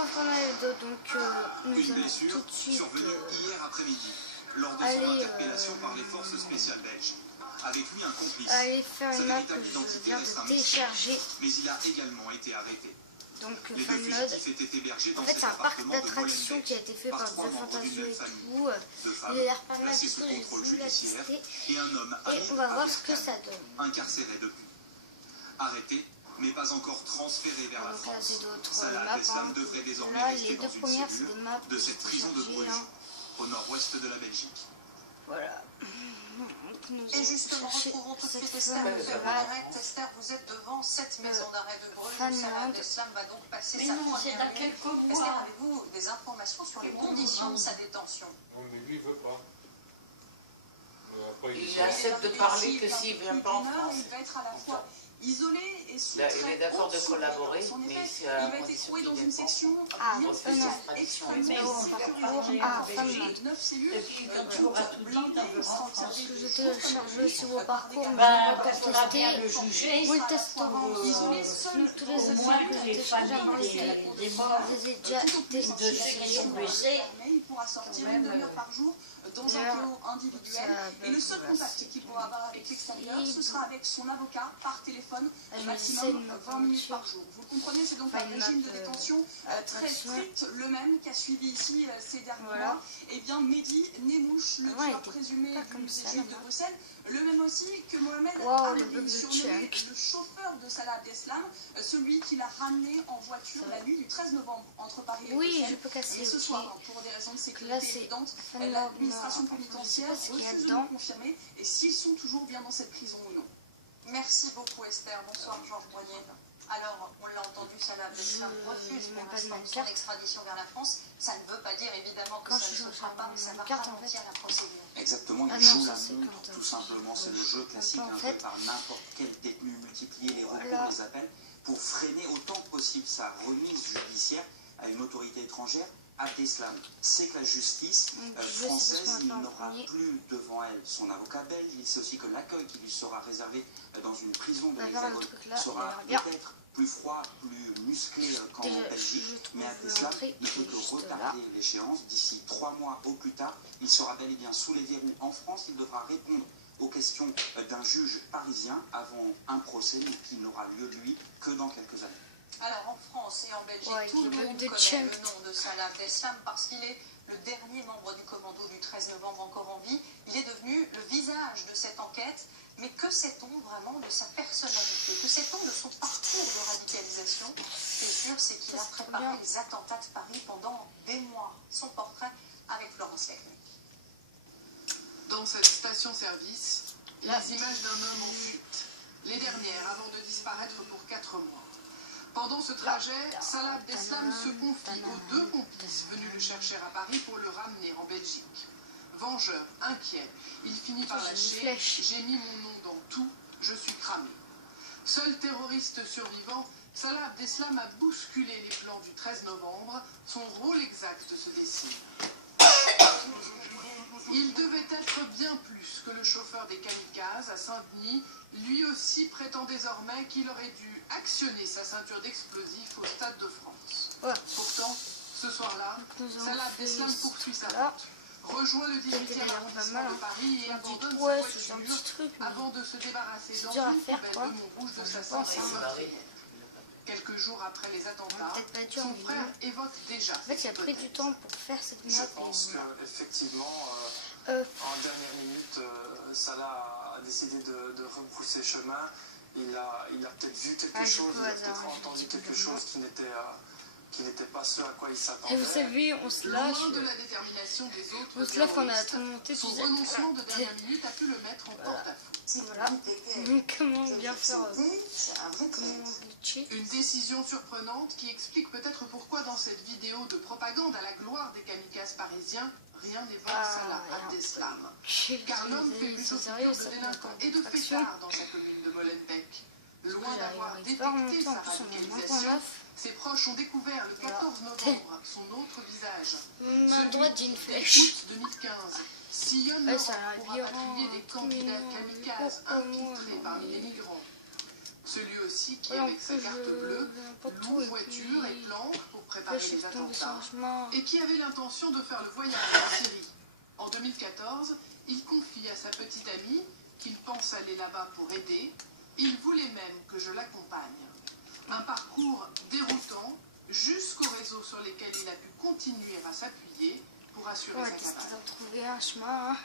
reprendre la vidéo, donc nous Une allons blessure tout de suite survenue hier après-midi lors de son aller, interpellation par les forces spéciales belges. Avec lui un complice. aller faire Sa une map véritable que je identité viens reste de un mystère. télécharger. Mais il a également été arrêté. Donc Les deux FunMod. fugitifs étaient hébergés dans En fait, cet c'est un parc appartement de d'attractions qui a été fait par par trois The membres d'une Fantasio même et famille. tout. Deux femmes Il a l'air pas mal placées du sous tout, j'ai contrôle voulu la judiciaire tester. et un homme Et on va à voir ce que Berkane, ça donne. incarcéré depuis. Arrêté, mais pas encore transféré vers la Donc là, France. c'est d'autres Salah maps. Abdeslam devrait désormais Là, rester les dans deux une premières, c'est cellule des maps de que cette j'ai prison de téléchargées, Bruges, au nord-ouest de la Belgique. Voilà. Et justement, retrouvons tout de suite Esther de direct. Esther, vous êtes devant cette maison d'arrêt de Bruges. Salah Abdeslam va donc passer sa première nuit. Esther, avez-vous des informations sur les conditions de sa détention? Non, mais lui, il veut pas. Après, Il accepte de parler que s'il ne vient pas en France. Il va être à la fois isolé et sous Il est d'accord de collaborer, mais c'est à il va être écroué dans une section bien spéciale, extrêmement sécurisée, protégée, 9 cellules, toutes blindées, sans observer Je de télécharge aussi vos parcours, mais Ben, je quand vais on pas a bien tester. le jugé, Vous le testerez. isolé, seul, Sinon, tous les au autres moins que que j'ai les téléchargés familles avant l'été, des morts je les ai déjà de ceux qui téléchargés. sont blessés, il pourra sortir une demi-heure par jour dans un créneau individuel. Et le seul contact qu'il pourra avoir avec l'extérieur, ce sera avec son avocat par téléphone, maximum 20 minutes par jour. Vous le comprenez, c'est donc un régime de détention très strict, le même qu'a suivi ici ces derniers mois. Et bien Mehdi Nemmouche, le tueur présumé du juif de Bruxelles, le même aussi que Mohamed Hamdi, surnommé le chauffeur de Salah Abdeslam, celui qui l'a ramené en voiture la nuit du 13 novembre entre Paris et Oui, Bruxelles. je peux casser. Mais ce Ok. soir, pour des raisons de Là, sécurité c'est évidentes, FunMod. l'administration Je sais pénitentiaire pas ce qu'il y a refuse de dedans. nous confirmer et s'ils sont toujours bien dans cette prison ou non. Merci beaucoup Esther. Bonsoir Georges Boignet. Alors, on l'a entendu, Salah Abdeslam refuse pour l'instant son extradition vers la France. Ça ne veut pas dire évidemment que ça ne se fera pas, mais ça va ralentir la procédure. Exactement, Ah il non, joue ça, la c'est montre, quand, tout simplement, c'est le jeu classique, en un fait, peu par n'importe quel détenu, multiplier les recours, voilà. les appels, pour freiner autant que possible sa remise judiciaire à une autorité étrangère. Abdeslam sait que la justice française, il n'aura plus devant elle son avocat belge, il sait aussi que l'accueil qui lui sera réservé dans une prison de l'Hexagone sera peut-être plus froid, plus musclé qu'en Belgique, mais Abdeslam ne peut que retarder l'échéance. D'ici 3 mois au plus tard, il sera bel et bien sous les verrous en France. Il devra répondre aux questions d'un juge parisien avant un procès qui n'aura lieu, lui, que dans quelques années. Alors en France et en Belgique, tout le monde connaît le nom de Salah Abdeslam parce qu'il est le dernier membre du commando du 13 novembre encore en vie. Il est devenu le visage de cette enquête. Mais que sait-on vraiment de sa personnalité? Que sait-on de son parcours de radicalisation? Ce qui est sûr, c'est qu'il a préparé les attentats de Paris pendant des mois. Son portrait avec Florence Leclerc. Dans cette station-service, les images d'un homme en fuite. Les dernières avant de disparaître pour 4 mois. Pendant ce trajet, Salah Abdeslam se confie aux 2 complices venus le chercher à Paris pour le ramener en Belgique. Vengeur, inquiet, il finit par lâcher « J'ai mis mon nom dans tout, je suis cramé ». Seul terroriste survivant, Salah Abdeslam a bousculé les plans du 13 novembre. Son rôle exact se dessine. Il devait être bien plus que le chauffeur des kamikazes à Saint-Denis. Lui aussi prétend désormais qu'il aurait dû actionner sa ceinture d'explosifs au Stade de France. Pourtant, ce soir-là, Salah Abdeslam poursuit sa route, rejoint le 18e arrondissement de Paris et abandonne sa voiture avant de se débarrasser dans une poubelle de Montrouge de sa santé meurtrière. Quelques jours après les attentats, son frère évoque déjà En fait, il a pris du temps pour faire cette map. Je pense qu'effectivement, en dernière minute, Salah a décidé de repousser chemin. Il a peut-être vu quelque chose, il a peut-être entendu quelque chose qui n'était pas ce à quoi il s'attendait. Et vous savez, on se lâche. Loin de la détermination des autres On se lâche quand on a tout monté. son renoncement de dernière minute a pu le mettre en porte-à-faux. Voilà. Donc, comment bien faire comment glitcher. Une décision surprenante qui explique peut-être pourquoi dans cette vidéo de propagande à la gloire des kamikazes parisiens, rien n'évoque Salah Abdeslam. Car l'homme fait plutôt figure de délinquant et de fêtard dans sa commune de Molenbeek. Loin d'avoir détecté sa radicalisation, ses proches ont découvert le 14 novembre son autre visage. Celui d'une flèche. août 2015 sillonne l'Europe pour apatrouiller des candidats kamikazes infiltrés parmi les migrants. Celui aussi qui, avec sa carte bleue, loue voiture et planque pour préparer préparé les attentats et qui avait l'intention de faire le voyage en Syrie. En 2014, il confie à sa petite amie qu'il pense aller là-bas pour aider. Il voulait même que je l'accompagne. Un parcours déroutant jusqu'aux réseaux sur lesquels il a pu continuer à s'appuyer pour assurer sa qu'est-ce qu'ils cavale. ont trouvé un chemin, hein.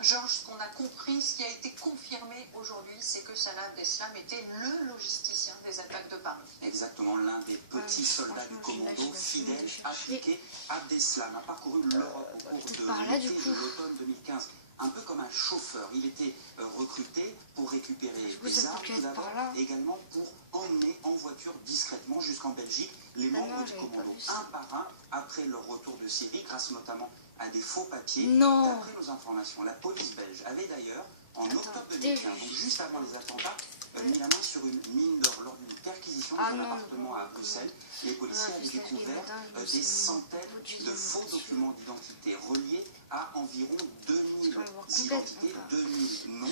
Georges, ce qu'on a compris, ce qui a été confirmé aujourd'hui, c'est que Salah Abdeslam était le logisticien des attaques de Paris. Exactement, l'un des petits soldats du commando fidèle, appliqué. Abdeslam a parcouru l'Europe au cours de l'été de l'automne 2015. Un peu comme un chauffeur, il était recruté pour récupérer des armes tout d'abord, et également pour emmener en voiture discrètement jusqu'en Belgique les membres du commando, un par un, après leur retour de Syrie, grâce notamment à des faux papiers. D'après nos informations, la police belge avait d'ailleurs, en octobre 2015, donc juste avant les attentats, mis la main sur une mine d'or lors d'une perquisition dans un appartement à Bruxelles. Les policiers avaient découvert des centaines de faux documents d'identité reliés à environ 2000 identités, 2000 noms.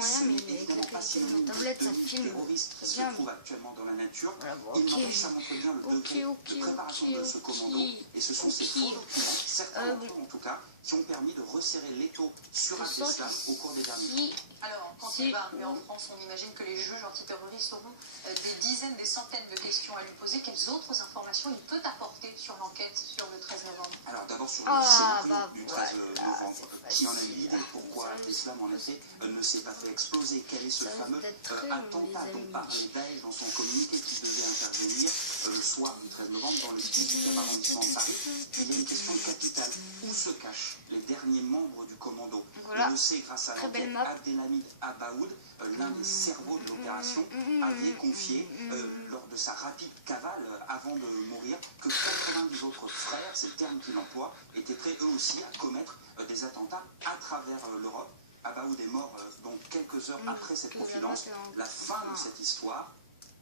Ce n'est évidemment pas synonyme de tenue terroriste qui se trouve actuellement dans la nature. Il n'empêche, ça montre bien le degré de préparation de ce commando. Et ce sont ces faux documents, certains d'entre eux en tout cas, qui ont permis de resserrer l'étau sur Abdeslam au cours des derniers jours. Alors, quand il va arriver en France, on imagine que les juges antiterroristes auront des dizaines, des centaines de questions à lui poser. Quelles autres informations il peut apporter sur l'enquête sur le 13 novembre? Alors d'abord sur le scénario du 13 novembre, qui en a eu l'idée, pourquoi Abdeslam en effet ne s'est pas fait exploser, quel est ce fameux attentat dont parlait Daesh dans son communiqué qui devait intervenir le soir du 13 novembre dans le 18e arrondissement de Paris. Il y a une question capitale, où se cachent les derniers membres du commando? On le sait grâce à l'enquête, Abdelhamid Abaoud, l'un des cerveaux de l'opération, avait confié lors de sa rapide cavale avant de mourir que 90 autres frères, c'est le terme qu'il emploie, étaient prêts eux aussi à commettre des attentats à travers l'Europe. Abaoud est mort donc quelques heures après cette confidence. La fin de cette histoire,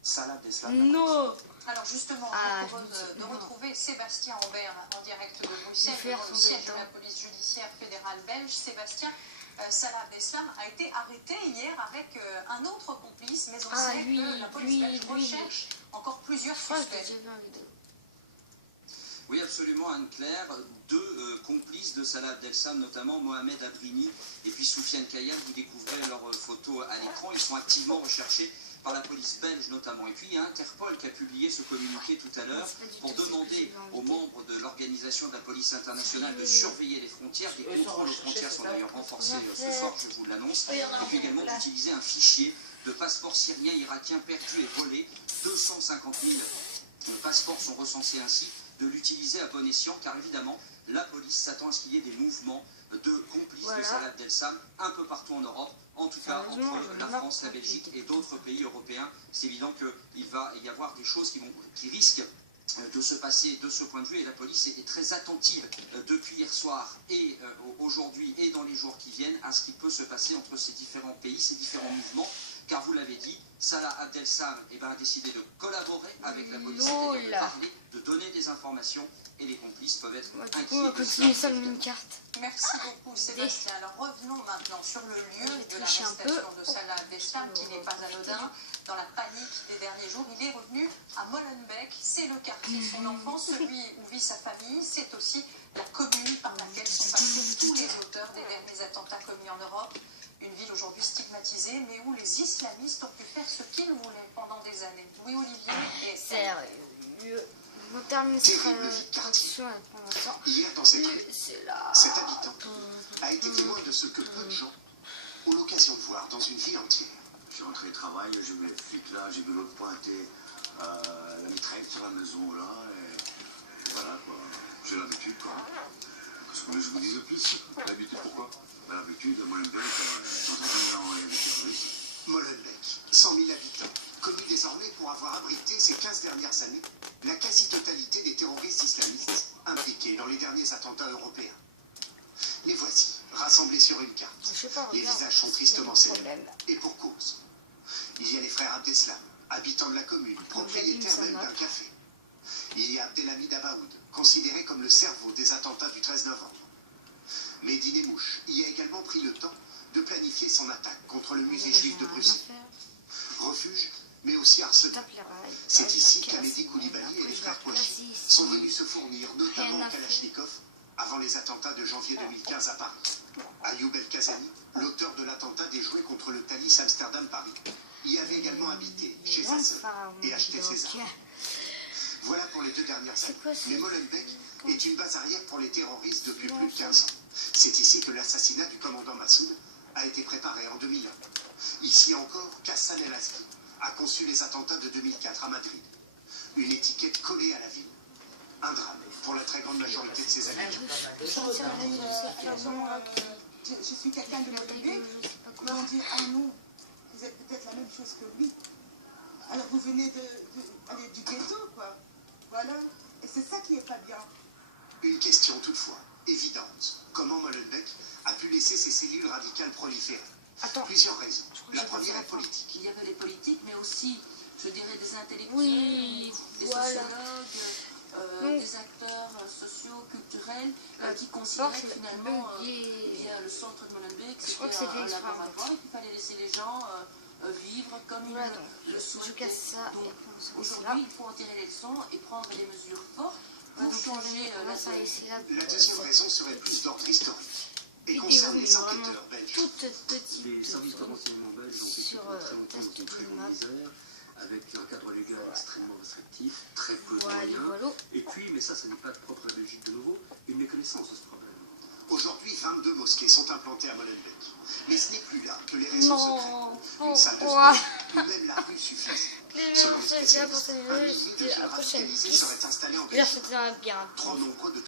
Salah Abdeslam. Non. Alors justement, je vous propose de retrouver Sébastien Aubert en direct de Bruxelles, devant le siège de la police judiciaire fédérale belge. Sébastien, Salah Abdeslam a été arrêté hier avec un autre complice, mais on sait que la police belge recherche encore plusieurs suspects. Oui, absolument, Anne-Claire. Deux complices de Salah Abdeslam, notamment Mohamed Abrini et puis Soufiane Kayal, vous découvrez leurs photos à l'écran. Ils sont activement recherchés par la police belge notamment. Et puis il y a Interpol qui a publié ce communiqué tout à l'heure pour demander aux membres de l'Organisation de la police internationale de surveiller les frontières. Les contrôles aux frontières sont d'ailleurs renforcés ce soir, je vous l'annonce. Et puis également d'utiliser un fichier de passeports syriens, irakiens perdus et volés. 250 000 passeports sont recensés ainsi. De l'utiliser à bon escient, car évidemment, la police s'attend à ce qu'il y ait des mouvements de complices de Salah Abdeslam un peu partout en Europe, en tout cas entre la France, la Belgique et d'autres pays européens. C'est évident qu'il va y avoir des choses qui risquent de se passer de ce point de vue, et la police est très attentive depuis hier soir et aujourd'hui et dans les jours qui viennent à ce qui peut se passer entre ces différents pays, ces différents mouvements, car vous l'avez dit, Salah Abdeslam a décidé de collaborer avec la police, c'est-à-dire de parler, de donner des informations, et les complices peuvent être inquiets. On va continuer ça une carte. Merci beaucoup Sébastien. Alors revenons maintenant sur le lieu de l'arrestation de Salah Abdeslam, qui n'est pas anodin. Dans la panique des derniers jours, il est revenu à Molenbeek. C'est le quartier de son enfance, celui où vit sa famille. C'est aussi la commune par laquelle sont passés tous les auteurs des derniers attentats commis en Europe. Une ville aujourd'hui stigmatisée, mais où les islamistes ont pu faire ce qu'ils voulaient pendant des années. Louis-Olivier et sérieux. On termine cette traduction pendant temps. Hier, dans cette rue, cet habitant a été témoin de ce que peu de gens ont l'occasion de voir dans une ville entière. Je suis rentré au travail, j'ai vu les flics là, j'ai vu l'autre pointer la mitraille sur la maison là, et voilà quoi. J'ai l'habitude quoi. Qu'est-ce que je vous dis de plus? L'habitude pourquoi? L'habitude, Molenbeek, dans un pays dans Molenbeek, 100 000 habitants, connu désormais pour avoir abrité ces 15 dernières années la quasi-totalité des terroristes islamistes impliqués dans les derniers attentats européens. Les voici, rassemblés sur une carte. Les visages sont tristement célèbres, et pour cause. Il y a les frères Abdeslam, habitants de la commune, propriétaires même d'un café. Il y a Abdelhamid Abaoud, considéré comme le cerveau des attentats du 13 novembre. Mehdi Nemmouche y a également pris le temps de planifier son attaque contre le musée juif de Bruxelles. Refuge, mais aussi arsenal. C'est ici qu'Amédi Koulibaly et les frères Kouachi sont venus se fournir, notamment au Kalachnikov, avant les attentats de janvier 2015 à Paris. Ayoub El-Kazani, l'auteur de l'attentat déjoué contre le Thalys Amsterdam-Paris, y avait également habité chez sa sœur et acheté ses armes. Voilà pour les 2 dernières années. Mais Molenbeek est une base arrière pour les terroristes depuis plus de 15 ans. C'est ici que l'assassinat du commandant Massoud a été préparé en 2001. Ici encore, Kassan El-Azdi a conçu les attentats de 2004 à Madrid. Une étiquette collée à la ville. Un drame pour la très grande majorité de ses habitants. Je suis quelqu'un de Molenbeek. Ils vont dire, ah non, vous êtes peut-être la même chose que lui. Alors vous venez du ghetto, quoi. Voilà. Et c'est ça qui est pas bien. Une question toutefois, évidente. Comment Molenbeek a pu laisser ses cellules radicales proliférer? Plusieurs raisons. La première est politique. Il y avait les politiques, mais aussi, je dirais, des intellectuels, des voilà. sociologues, des acteurs sociaux, culturels, qui considéraient que finalement, le centre de Molenbeek, c'était un laboratoire, et qu'il fallait laisser les gens vivre comme ils le souhaitaient. Donc, aujourd'hui, il faut en tirer les leçons et prendre des mesures fortes pour changer la société. La deuxième raison serait plus d'ordre historique et concerne les enquêteurs belges. Les services de renseignement belges ont été pendant très longtemps dans une très grande misère, avec un cadre légal extrêmement restrictif, très peu de moyens, et puis, mais ça n'est pas propre à la Belgique de nouveau, une méconnaissance de ce problème. Aujourd'hui, 22 mosquées sont implantées à Molenbeek. Mais ce n'est plus là que les raisons se créent. Une salle de sport ou même la rue suffisent. Selon les spécialistes, un millier de jeunes radicalisés seraient installés en Belgique. Trop nombreux de